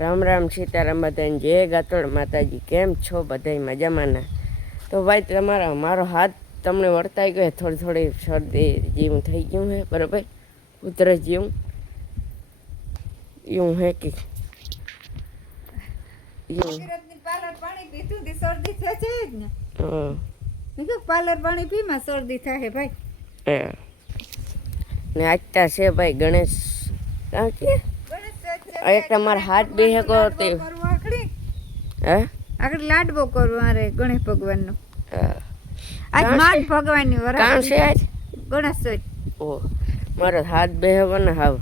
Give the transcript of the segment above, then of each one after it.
રામ રામ સીતારામ બધાને જય ગાતોડ માતાજી. કેમ છો બધાય મજામાં? તો ભાઈ તમારા મારો હાથ તમને વર્તાઈ ગયો, થોડી શરદી જેવું થઈ ગયું હે, બરાબર, ઉધરસ જેવું એવું હે કે પાર્લર પાણી પીમાં શરદી થાય ભાઈ. ને આજતા છે ભાઈ ગણેશ એક તમારા હાથ બે હેકો તે હે આગળ લાડવો કરવો રે ગણેશ ભગવાનનો. આજ માન ભગવાનની વરાળ કામ છે આજ ગણેશ ચોથ. ઓ મારો હાથ બે હેકો ને હાવ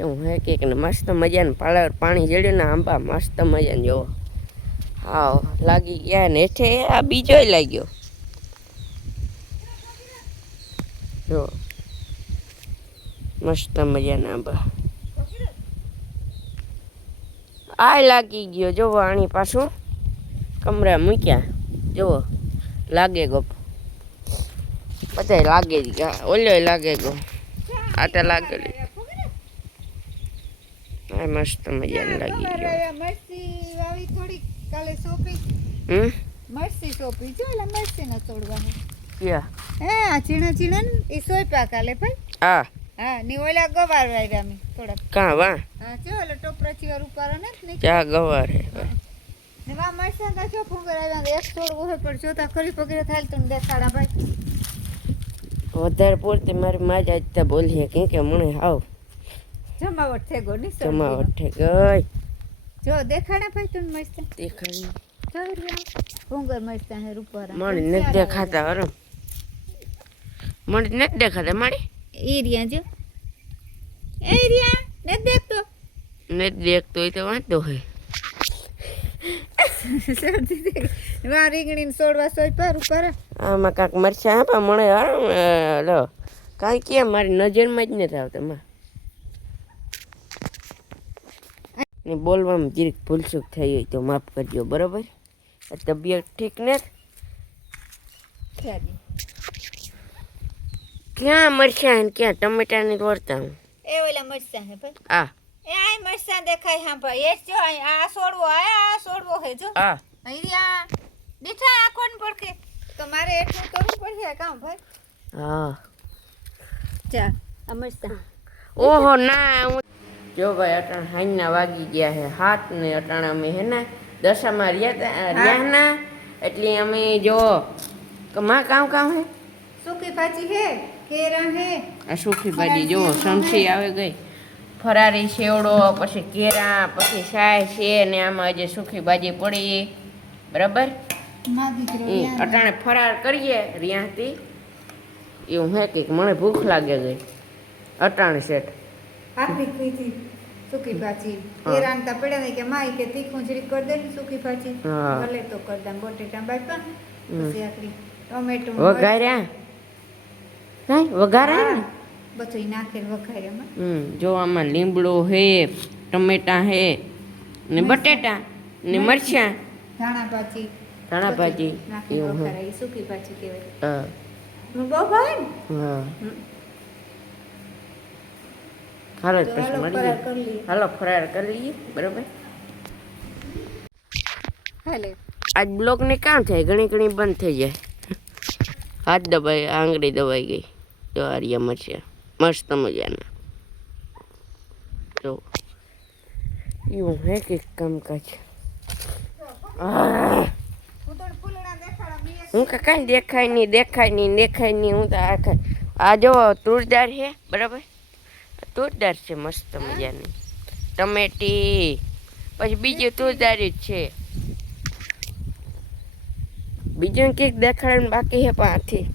એવું હે કે મસ્ત મજાનું પાણી જડ્યું ને આંબા મસ્ત મજાને જોવો હાવ લાગી ગયા ને હેઠે આ બીજો લાગ્યો જો મસ્ત મજાના આંબા આ લાગી ગયો. જોવો આની પાછું કમરા મૂક્યા, જુઓ લાગે ગો, બધા લાગે જ ગયા, ઓલો લાગે ગો, આ તો લાગેલી. આ મસ્ત મજાનું લાગી ગયો. મરસી વાવી થોડી કાલે સોપી મરસી સોપી જો એટલે મરસી ના તોડવાનું ક્યાં હે આ ચીણા ને એ સોયપા કાલે ભાઈ. હા હા ની ઓલા ગવાર વાવ્યા અમે થોડા. કાં વાહ હા જો એટલે ટોપરા ચીવાર ઉપારો ને ચા ગવાર હે ને વા મરસા કા જો ફુંગર આવ્યા એક તોડવો હોય પણ જોતા ખરી પગરે થાય તો દેખાડા ભાઈ. વધારે પૂરતી મારી માં જ આજતા બોલીએ કે મને હાવ જમાવટ થઈ ગયો ની જમાવટ થઈ ગઈ. જો દેખાડા ભાઈ તું મરસા દેખાડી ફુંગર મરસા હે રૂપારા મને નથી દેખાતા. હરમ મને નથી દેખાતા મારી એરિયા જો એરિયા ને દેખતો નથી દેખતો હોય તો વાંધો હોય. વા રીંગણી સોડવા સોય પર ઉપર આમાં કાંક મરચા આપા મને લો કાંઈ ક્યાં મારી નજરમાં જ નથી આવતા માં ને બોલવામાં જીરીક ભૂલચૂક થઈ હોય તો માફ કરજો, બરાબર. તબિયત ઠીક ને ક્યાં મરચા ને ક્યાં ટમેટાની તોડતા હું એ ઓલા મરચા હે ભાઈ. આ એ આ મરચા દેખાય હા ભાઈ. એ જો આ સોડવો હે જો આ અહીંયા દીઠા આખો ને પડકે તો મારે એટલું કરવું પડશે કામ ભાઈ. હા ચા આ મરચા ઓહો ના હું જો ભાઈ અટાણ હાઈના વાગી ગયા હે હાથ ને અટાણ અમે હે ને દશામાં રહ્યા ના એટલે અમે જો માં કામ હે સુકી ભાજી હે કેરા હે આ સુખી ભાજી જો સમસી આવે ગઈ, ફરારી સેવડો, પછી કેરા, પછી સાય છે ને આમાં હજી સુખી ભાજી પડી, બરાબર. અટાણે ફરાર કરીએ રિયાથી એવું હે કે મને ભૂખ લાગે ગઈ અટાણે શેઠ આપી કીધી સુકી ભાજી કેરાન તા પડ્યા ને કે માઈ કે તીખું જરી કર દે ને સુકી ભાજી ભલે તો કર દે બટેટા બાપા પછી આકરી ટોમેટો વઘાર્યા કાઈ વઘાર્યા ને બધું નાખે વઘાર્યામાં. જો આમાં લીમડો હે, ટમેટા હે ને બટેટા ને મરચાં, ધાણા ભાજી નાખે વઘારાય સુકી ભાજી કહેવાય. હા બહુ ભાવે ને. હા હાલો પછી મળીએ, હાલો ફરાર કરી લઈએ, બરાબર. હાલે આજ બ્લોક ને કામ થાય ઘણી બંધ થઈ જાય. હાથ દબાઈ આંગળી દબાઈ ગઈ. જો આર્યા મરચા મસ્ત મજાના જો એવું હે કે કામકાજ. હું કાંઈ દેખાય નહીં હું તો આ જો તુરદાર છે, બરાબર. તુરદાર છે મસ્ત મજાની, ટમેટી, પછી બીજું તુરદાર જ છે, બીજું કંઈક દેખાડવાનું બાકી છે. પાંચથી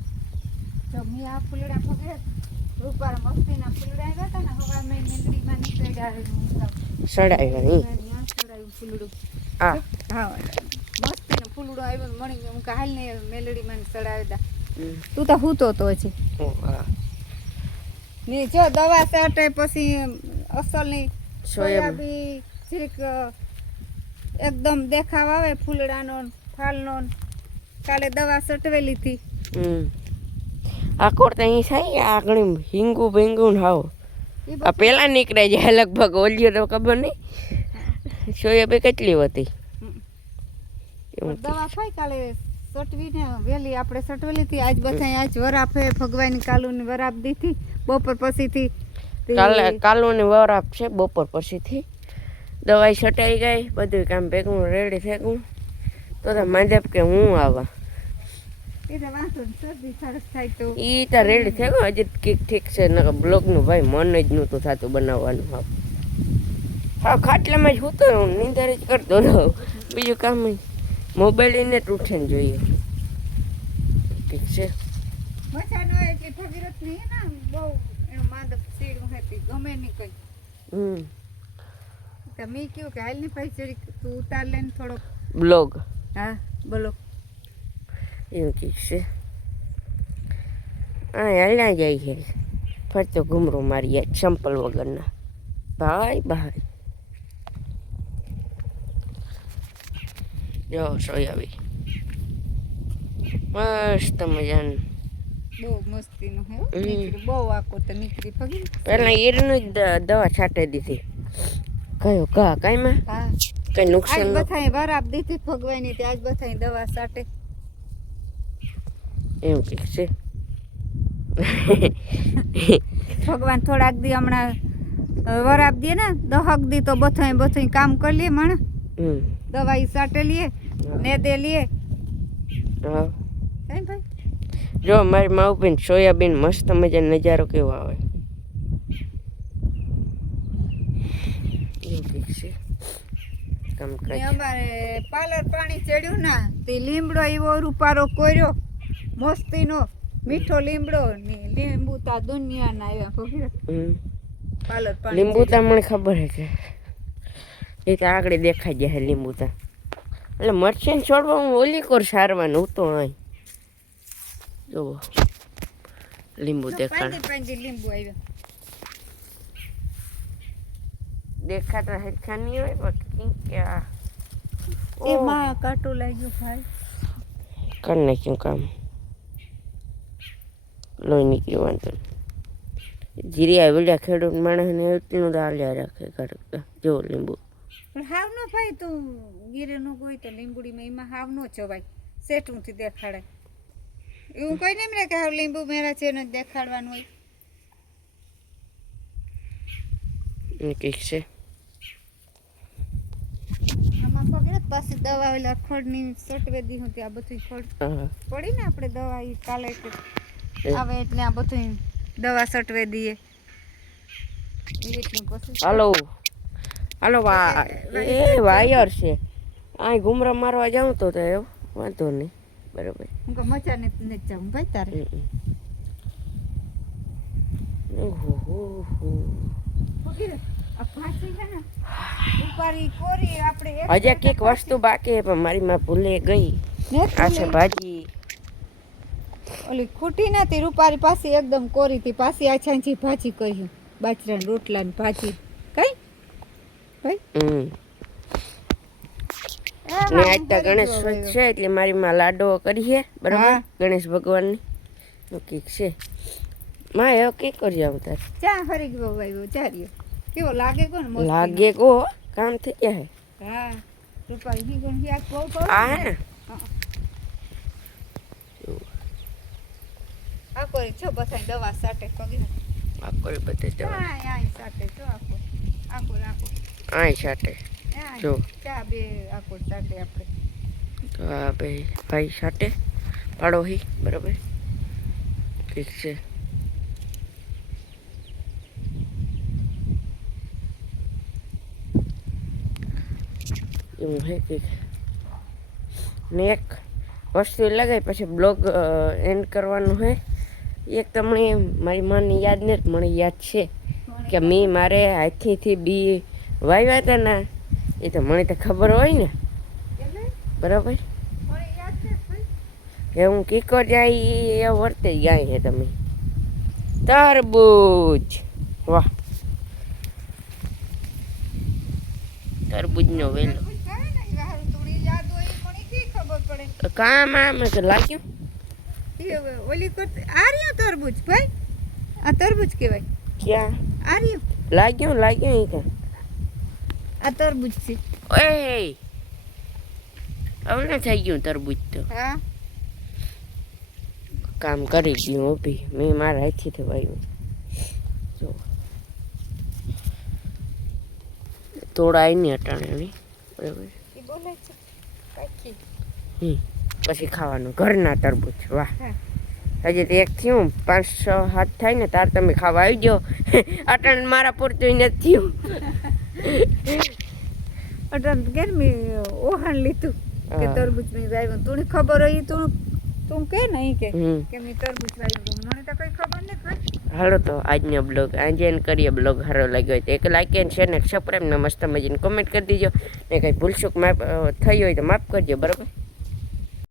સડાવ્યા નહીં હા મસ્તી ફૂલડું આવ્યું મણી હું હાલ ને મેલડી માં સડાવ્યા તું તો હૂતો તો છે ને જો દવા છાંટે પછી અસલની સોયાબી જીરીક એકદમ દેખાવ આવે ફૂલડાનો ફાલનો. કાલે દવા છટવેલી હતી આ કોર તો અહીં થાય આગળ હિંગુ ભીંગુ ને હાવ આ પેલા નીકળે જાય લગભગ ઓલિયો તો ખબર નહીં સોયાબીન કેટલી હતી દવા ખાઈ કાલે સટવીને વેલી આપણે સટવેલી હતી આજ બધા આજ વરાપ હે ભગવાનની કાલુની વરાપ દીધી બપોર પછીથી કાલુની વરાપ છે બપોર પછીથી દવાઈ છટાઈ ગઈ બધું કામ ભેગું રેડી થઈ ગયું તો માંદેપ કે હું આવા ઈ તો રેડી થઈ ગયો હજી ઠીક છે નકર બ્લોગનું ભાઈ મન જ નહોતું થતું બનાવવાનું હા ખાટલામાં જ હું તો નીંદર જ કરતો રહું બીજું કામ મોબાઈલ એને જ ઉઠીને જોઈએ ઠીક છે મેં કીધું કે હાલ ની ભાઈ જરીક તું ઉતાર લે ને થોડો બ્લોગ હા બોલો એવું ઠીક છે હા હાલ્યા જાય છે ફરતો ઘૂમરો મારી ચંપલ વગરના ભાઈ ભાઈ જો સોયાબી મસ્ત મજાનું બહુ મસ્તીનું હે નીકળી બહુ આકો તો નીકળી પગી પહેલા ઈરનું જ દવા છાંટી દીધી કયો કા કાઈમાં હા કઈ નુકસાન આજ બધાય વરાપ દીધી ભગવાનની તે આજ બધાય દવા છાંટે એવું ઠીક છે ભગવાન થોડાક દી હમણાં વરાપ દે ને દહક દી તો બધું કામ કરી લે માણે દવાઈ છાંટે લીએ ને દે લીએ હા કઈ ભાઈ જો મારી માવબેન સોયાબીન મસ્ત મજાનો નજારો કેવો આવે અમારે પાલર પાણી ચડ્યું ના તે લીમડો એવો રૂપારો કોર્યો મસ્તીનો મીઠો લીમડો ને લીંબુ તા દુનિયાના આવ્યા પાલર પાણી લીંબુ તા મને ખબર છે એ તો આગળ દેખાઈ જાય લીંબુ તા એટલે મરચાં છોડવા હું ઓલી કોર સારવાનું તો અહીં જુઓ લીંબુ દેખાડ લીંબુ આવ્યા દેખાતા હેરખા નહીં હોય બાકી ક્યાં એ માં કાટું લાગ્યું ભાઈ કરી નાખ્યું કામ લોહી નીકળ્યું વાંધો જીરી આવેલા ખેડૂત માણસને એટલું હાલ્યા રાખે કાઢતા જો લીંબુ પણ હાવ નો ભાઈ તું ગીરે નો કોઈ તો લીંબુડીમાં એમાં હાવ નો ચવાય સેટુંથી દેખાડાય એવું કોઈ નહીં રે કે હાવ લીંબુ મેરા છે ને દેખાડવાનું હોય ઠીક છે આમાં પગડે પાછી દવા ઓલા ખોડની સટવે દી હું ત્યાં બધું ખોડ પડી ને આપણે દવા ઈ કાલે આવે એટલે આ બધું દવા સટવે દઈએ હાલો હાલો એ વાયર છે આ ઘુમરા મારવા જાઉં તો એવું વાંધો નહીં બરોબર હું કે મચા ને જાઉં ભાઈ તારે હજે કઈક વસ્તુ બાકી પણ મારી માં ભૂલે ગઈ આ છે ભાજી ઓલી ખૂટી નથી રૂપારી પાછી એકદમ કોરી હતી પાછી આ છાંચી ભાજી કહ્યું બાજરાના રોટલા ની ભાજી કઈ ભાઈ ને આજ તો ગણેશ છે એટલે મારી માં લાડો કરીએ બરાબર ગણેશ ભગવાનની ઠીક છે માં એવું કઈ કરી આવું તાર ચા ફરી ગયો ભાઈ ચાર્યો કેવો લાગે કોણ લાગે કો કામ થઈ જાય હા રૂપારી હી ગણ યાદ બહુ કરો આ હે ને આ કરી છો બસાઈ દવા સાટે પગી આ કોઈ બતે દવા આ સાટે જો આખો આ સાટે જો ચા બે આખો સાટે આપણે તો આ બે ભાઈ સાટે પાડો હી બરાબર ઠીક છે એવું હે કે ને એક વસ્તુ લગાવી પછી બ્લોગ એન્ડ કરવાનું હે એક તમને મારી માની યાદ નથી મને યાદ છે કે મેં મારે હાથીથી બી વાવ્યા હતા ને એ તો મને તો ખબર હોય ને બરાબર કે હું કીકર જાય એ વર્તે જાય છે તમે તરબૂચ વાહ તરબૂચનો વેલો કામ આમ લાગ્યું ઓલી આર્યો તરબૂચ ભાઈ આ તરબૂચ કહેવાય ક્યાં આર્યો લાગ્યું એ કે આ તરબૂચ છે. ઓય હવે થઈ ગયું તરબૂચ તો હા કામ કરી ગયું ઊભી મેં મારા હાથથી થવાયું જો તોડાય નહીં અટાણે નહીં બરાબર એ બોલે છે કાકી. પછી ખાવાનું ઘરના તરબૂચ વાહ હા હજી તો એક થયું 5-6 હાથ થાય ને તાર તમે ખાવા આવી જાઓ અટાણે મારા પૂરતું નથી થયું અટાણ ગરમી ઓહાણ લીધું કે હા. તરબૂચ નહીં વાવ્યું તું ખબર હોય તું કે નહીં કે હમ. કે મેં તરબૂચ વાવ્યું મને તો કઈ ખબર નહીં ભાઈ. હાલો તો આજનો બ્લોગ આજે એન્ડ કરીએ બ્લોગ સારો લાગ્યો હોય તો એક લાઈક એન્ડ શેર ને સબસ્ક્રાઈબ ને મસ્ત મજીને કોમેન્ટ કરી દીજો ને કંઈ ભૂલચૂક માફ થઈ હોય તો માફ કરજો બરાબર.